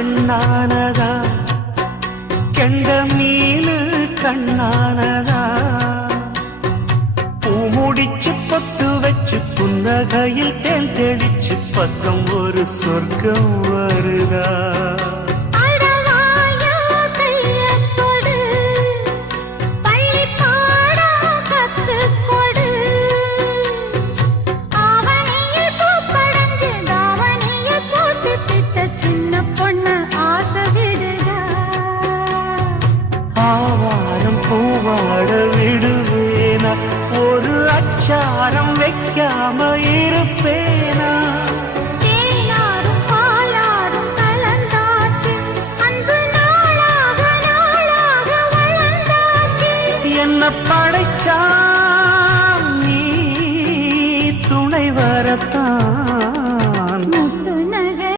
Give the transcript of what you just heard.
பெண்ணானதா கெண்ட மீனு கண்ணானதா பூ முடிச்சு பொட்டு வச்சு புன்னகையில் தேன் தெளிச்சு பக்கம் ஒரு சொர்க்கம் வருதா